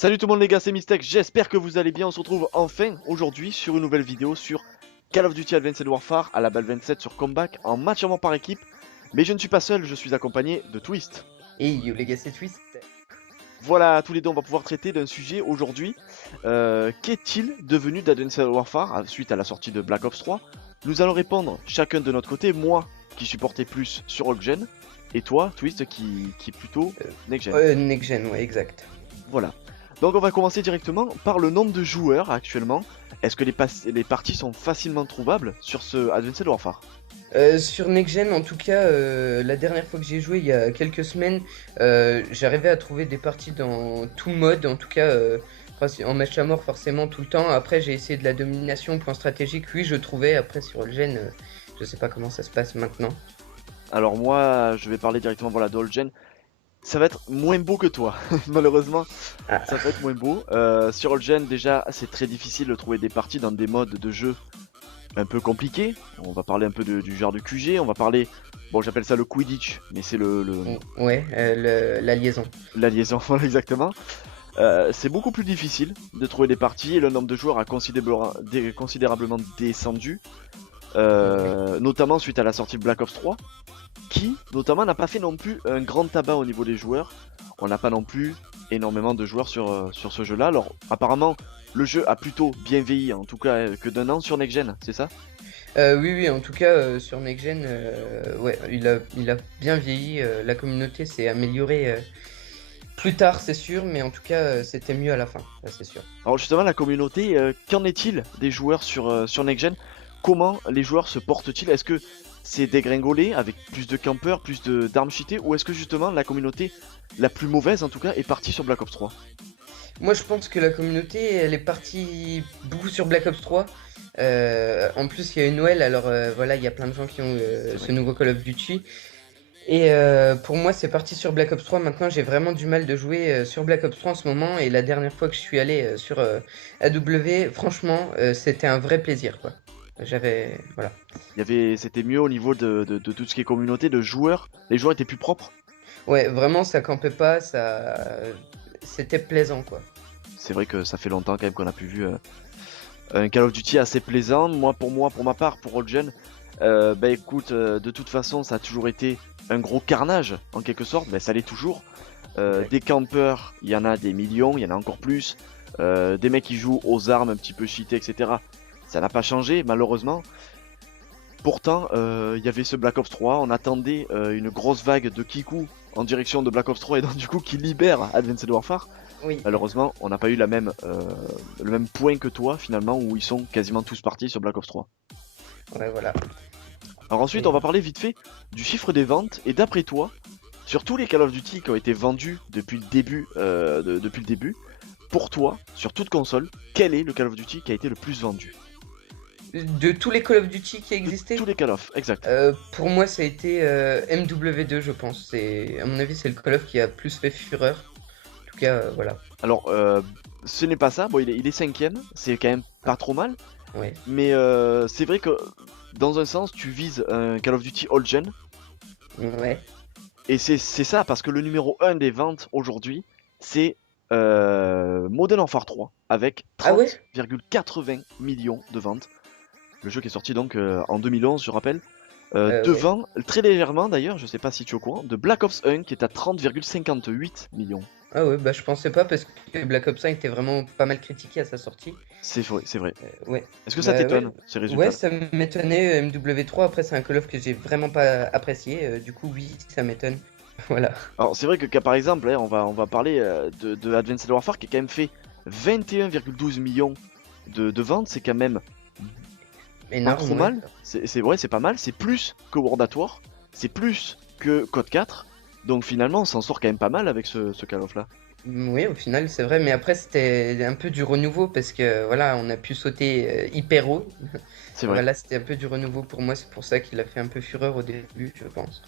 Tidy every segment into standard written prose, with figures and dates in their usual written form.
Salut tout le monde les gars, c'est Mystech, j'espère que vous allez bien. On se retrouve enfin aujourd'hui sur une nouvelle vidéo sur Call of Duty Advanced Warfare à la balle 27 sur Comeback en match avant par équipe. Mais je ne suis pas seul, je suis accompagné de Twist. Et You Legacy Twist. Voilà, tous les deux on va pouvoir traiter d'un sujet aujourd'hui. Qu'est-il devenu d'Advanced Warfare suite à la sortie de Black Ops 3? Nous allons répondre chacun de notre côté, moi qui supportais plus sur Old Gen, et toi Twist qui est plutôt Next Gen. Next Gen, ouais, exact. Voilà. Donc on va commencer directement par le nombre de joueurs actuellement. Est-ce que les parties sont facilement trouvables sur ce Advanced Warfare? Sur Next Gen, en tout cas, la dernière fois que j'ai joué, il y a quelques semaines, j'arrivais à trouver des parties dans tout mode, en tout cas en match à mort forcément tout le temps. Après, j'ai essayé de la domination, point stratégique, oui, je trouvais. Après, sur le gen, je sais pas comment ça se passe maintenant. Alors moi, je vais parler directement voilà, d'Old Gen. Ça va être moins beau que toi, malheureusement. Ça Ah, va être moins beau. Sur Old Gen, déjà, c'est très difficile de trouver des parties dans des modes de jeu un peu compliqués. On va parler un peu du genre de QG, on va parler, bon j'appelle ça le Quidditch, mais c'est ouais, la liaison. la liaison, voilà exactement. C'est beaucoup plus difficile de trouver des parties et le nombre de joueurs a considérablement descendu, Ouais. notamment suite à la sortie de Black Ops 3, qui notamment n'a pas fait non plus un grand tabac au niveau des joueurs. On n'a pas non plus énormément de joueurs sur ce jeu-là. Alors apparemment, le jeu a plutôt bien vieilli, en tout cas que d'un an sur Next Gen, c'est ça? Oui, oui, en tout cas, sur Next Gen, ouais, il a bien vieilli. La communauté s'est améliorée plus tard, c'est sûr, mais en tout cas, c'était mieux à la fin, ça, c'est sûr. Alors justement, la communauté, qu'en est-il des joueurs sur Next Gen? Comment les joueurs se portent-ils? Est-ce que c'est dégringolé avec plus de campeurs, plus d'armes cheatées, ou est-ce que justement la communauté la plus mauvaise en tout cas est partie sur Black Ops 3? Moi, je pense que la communauté, elle est partie beaucoup sur Black Ops 3. En plus, il y a eu Noël, alors voilà, il y a plein de gens qui ont C'est vrai. ce nouveau Call of Duty. Et pour moi, c'est parti sur Black Ops 3. Maintenant, j'ai vraiment du mal de jouer sur Black Ops 3 en ce moment. Et la dernière fois que je suis allé sur AW, franchement, c'était un vrai plaisir, quoi. Voilà. C'était mieux au niveau de tout ce qui est communauté, de joueurs. Les joueurs étaient plus propres. Ouais, vraiment, ça campait pas, c'était plaisant, quoi. C'est vrai que ça fait longtemps quand même qu'on a pu vu un Call of Duty assez plaisant. Moi, pour ma part, pour Old Gen, bah écoute, de toute façon, ça a toujours été un gros carnage en quelque sorte. Bah, ça l'est toujours. Exact. Des campeurs, il y en a des millions, il y en a encore plus. Des mecs qui jouent aux armes un petit peu cheatées, etc. Ça n'a pas changé malheureusement. Pourtant, il y avait ce Black Ops 3, on attendait une grosse vague de Kiku en direction de Black Ops 3 et donc du coup qui libère Advanced Warfare. Oui, Malheureusement, on n'a pas eu le même point que toi finalement où ils sont quasiment tous partis sur Black Ops 3. ouais, voilà. Alors ensuite, on Et va parler vite fait du chiffre des ventes et d'après toi, sur tous les Call of Duty qui ont été vendus depuis le début, pour toi, sur toute console, quel est le Call of Duty qui a été le plus vendu? de tous les Call of Duty qui De tous existaient, les Call of, exact. pour moi, ça a été MW2, je pense. À mon avis, c'est le Call of qui a plus fait fureur. En tout cas, voilà. Alors, ce n'est pas ça. Bon, il est cinquième, c'est quand même Ah, pas trop mal. ouais, Mais c'est vrai que dans un sens, tu vises un Call of Duty Old Gen. ouais. Et c'est ça, parce que le numéro un des ventes aujourd'hui, c'est Modern Warfare 3, avec Ah ouais? 30,80 millions de ventes. Le jeu qui est sorti donc en 2011, je rappelle. Ouais. Devant, très légèrement d'ailleurs, je sais pas si tu es au courant, de Black Ops 1 qui est à 30,58 millions. Ah ouais, bah je pensais pas parce que Black Ops 1 était vraiment pas mal critiqué à sa sortie. C'est vrai, c'est vrai. Ouais. Est-ce que ça Bah ouais. t'étonne, ces Ouais, résultats-là? ça m'étonnait, MW3. Après, c'est un Call of que j'ai vraiment pas apprécié. Du coup, oui, ça m'étonne. Voilà. Alors c'est vrai que par exemple, hein, on va parler de Advanced Warfare qui a quand même fait 21,12 millions de ventes, c'est quand même pas trop Énorme, ouais. mal, c'est vrai, c'est pas mal, c'est plus que World at War, c'est plus que Code 4, donc finalement on s'en sort quand même pas mal avec ce Call of là. Oui, au final, c'est vrai. Mais après, c'était un peu du renouveau parce que voilà, on a pu sauter hyper haut. C'est vrai. Voilà, c'était un peu du renouveau pour moi. C'est pour ça qu'il a fait un peu fureur au début, je pense.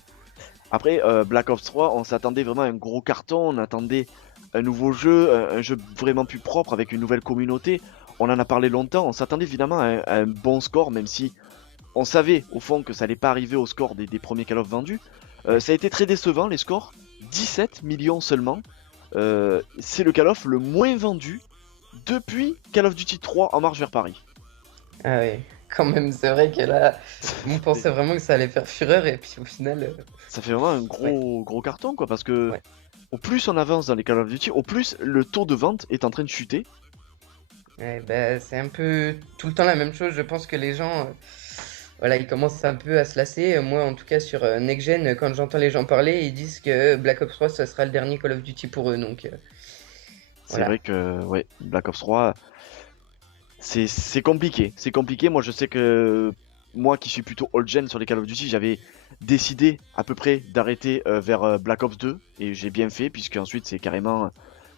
Après Black Ops 3, on s'attendait vraiment à un gros carton, on attendait un nouveau jeu, un jeu vraiment plus propre avec une nouvelle communauté. On en a parlé longtemps, on s'attendait évidemment à un bon score, même si on savait au fond que ça allait pas arriver au score des premiers Call of vendus. Ouais. Ça a été très décevant les scores, 17 millions seulement. c'est le Call of le moins vendu depuis Call of Duty 3 en marche vers Paris. Ah ouais, quand même, c'est vrai que là, on Mais pensait vraiment que ça allait faire fureur et puis au final, ça fait vraiment un ouais, gros carton, quoi, parce que ouais. au plus on avance dans les Call of Duty, au plus le taux de vente est en train de chuter. Ouais, bah, c'est un peu tout le temps la même chose. Je pense que les gens, voilà, ils commencent un peu à se lasser. Moi, en tout cas, sur Next Gen, quand j'entends les gens parler, ils disent que Black Ops 3, ça sera le dernier Call of Duty pour eux. Donc, C'est voilà. vrai que ouais, Black Ops 3, c'est compliqué. C'est compliqué. Moi, je sais que moi qui suis plutôt old gen sur les Call of Duty, j'avais décidé à peu près d'arrêter vers Black Ops 2 et j'ai bien fait puisque ensuite c'est carrément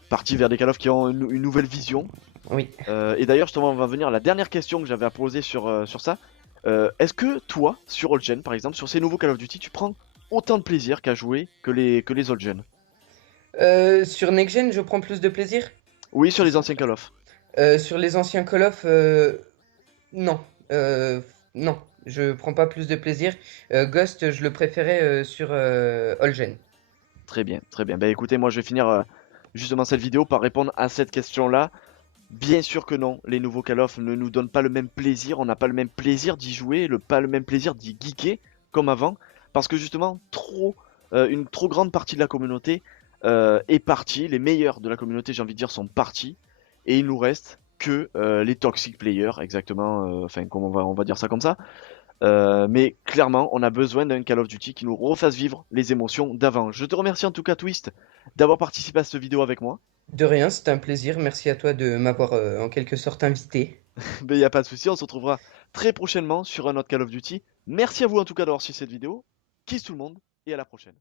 parti vers des Call of qui ont une nouvelle vision. Oui. Et d'ailleurs, justement, on va venir à la dernière question que j'avais à poser sur ça. Est-ce que toi, sur old gen par exemple, sur ces nouveaux Call of Duty, tu prends autant de plaisir qu'à jouer que les old gen? Sur Next Gen, je prends plus de plaisir. Oui, sur C'est les ça? anciens Call of. Sur les anciens Call of, non. Non, je prends pas plus de plaisir. Ghost, je le préférais sur All Gen. Très bien, très bien. Bah écoutez, moi je vais finir justement cette vidéo par répondre à cette question-là. Bien sûr que non, les nouveaux Call of ne nous donnent pas le même plaisir, on n'a pas le même plaisir d'y jouer, pas le même plaisir d'y geeker comme avant, parce que justement, une trop grande partie de la communauté est partie, les meilleurs de la communauté, j'ai envie de dire, sont partis, et il nous reste que les toxic players, exactement, enfin, on va dire ça comme ça. Mais clairement, on a besoin d'un Call of Duty qui nous refasse vivre les émotions d'avant. Je te remercie en tout cas, Twist, d'avoir participé à cette vidéo avec moi. De rien, c'était un plaisir. Merci à toi de m'avoir en quelque sorte invité. Mais il n'y a pas de souci, on se retrouvera très prochainement sur un autre Call of Duty. Merci à vous en tout cas d'avoir suivi cette vidéo. Kiss tout le monde et à la prochaine.